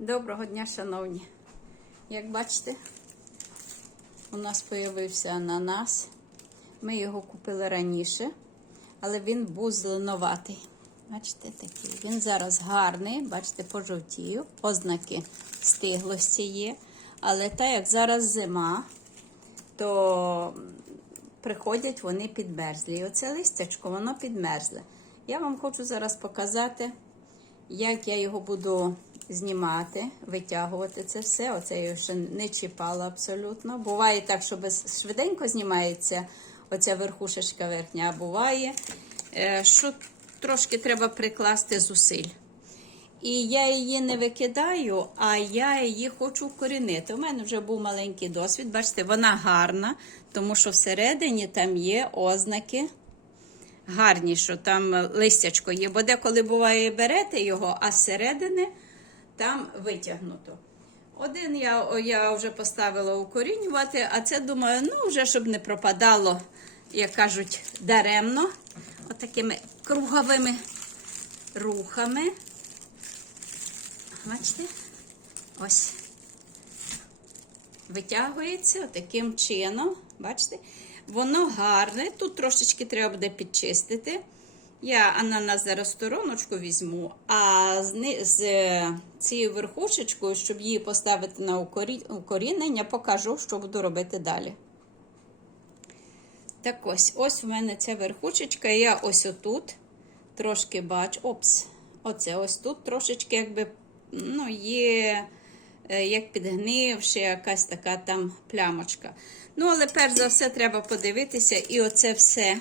Доброго дня, шановні. Як бачите, у нас з'явився ананас. Ми його купили раніше, але він був зеленуватий. Бачите, такий. Він зараз гарний, бачите, пожовтів, ознаки стиглості є. Але так як зараз зима, то приходять вони підмерзлі. І оце листячко, воно підмерзле. Я вам хочу зараз показати, як я його буду знімати, витягувати це все. Оце я ще не чіпала абсолютно. Буває так, що швиденько знімається оця верхушечка верхня, а буває, е, що трошки треба прикласти зусиль. І я її не викидаю, а я її хочу вкорінити. У мене вже був маленький досвід. Бачите, вона гарна, тому що всередині там є ознаки. Гарні, що там листячко є. Бо деколи буває, берете його, а зсередини там витягнуто. Один я, я вже поставила укорінювати, а це думаю, ну вже щоб не пропадало, як кажуть, даремно. Отакими круговими рухами. Бачите? Ось. Витягується таким чином. Бачите? Воно гарне. Тут трошечки треба буде підчистити. Я ананас зараз стороночку візьму, а з, з е, цією верхушечкою, щоб її поставити на укорі- укорінення, покажу, що буду робити далі. Так ось, ось в мене ця верхушечка, я ось отут трошки бачу. Опс, оце ось тут трошечки якби ну, є е, як підгнивши, якась така там плямочка. Ну, але перш за все треба подивитися, і оце все.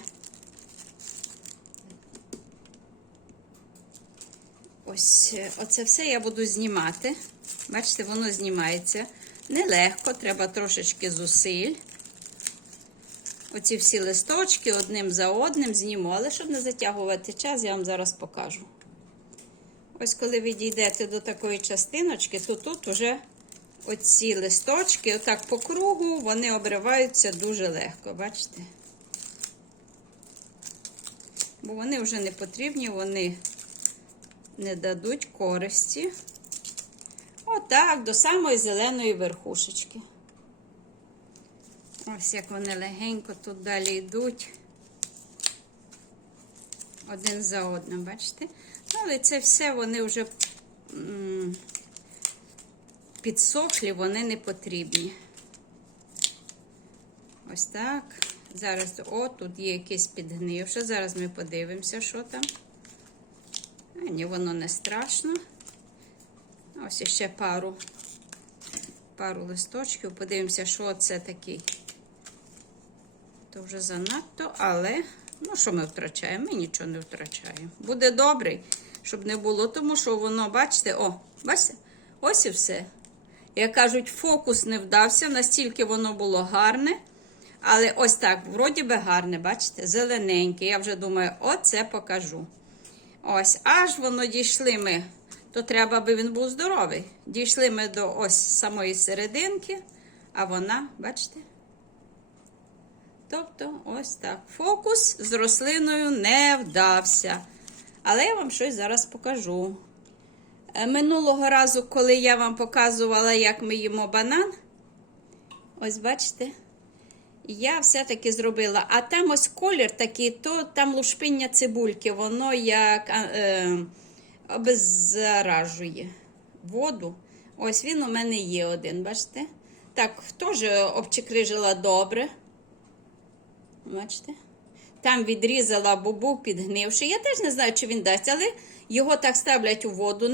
Ось е, оце все я буду знімати. Бачите, воно знімається нелегко, треба трошечки зусиль. Оці всі листочки одним за одним зніму, але щоб не затягувати час, я вам зараз покажу. Ось коли ви дійдете до такої частиночки, то тут вже оці листочки, отак по кругу, вони обриваються дуже легко, бачите? Бо вони вже не потрібні, вони не дадуть користі. Отак, до самої зеленої верхушечки. Ось як вони легенько тут далі йдуть. Один за одним, бачите? Ну, Але це все вони вже підсохлі, вони не потрібні. Ось так. Зараз, о, тут є якесь підгнивше. Зараз ми подивимося, що там. А, ні, воно не страшно. Ось ще пару, пару листочків. Подивимося, що це такий. То вже занадто, але, ну, що ми втрачаємо? Ми нічого не втрачаємо. Буде добрий, щоб не було, тому що воно, бачите, о, бачите? Ось і все. Як кажуть, фокус не вдався, настільки воно було гарне. Але ось так, вроді би гарне, бачите, зелененьке. Я вже думаю, оце покажу. Ось, аж воно дійшли ми, то треба, би він був здоровий. Дійшли ми до ось самої серединки, а вона, бачите? Тобто, ось так. Фокус з рослиною не вдався. Але я вам щось зараз покажу. Е, Минулого разу, коли я вам показувала, як ми їмо банан, ось бачите, я все-таки зробила. А там ось колір такий, то там лушпиння цибульки, воно як е, обеззаражує воду. Ось він у мене є один, бачите? Так, теж обчекрижила добре. Бачите? Там відрізала, бо був підгнивши. Я теж не знаю, чи він дасть, але його так ставлять у воду.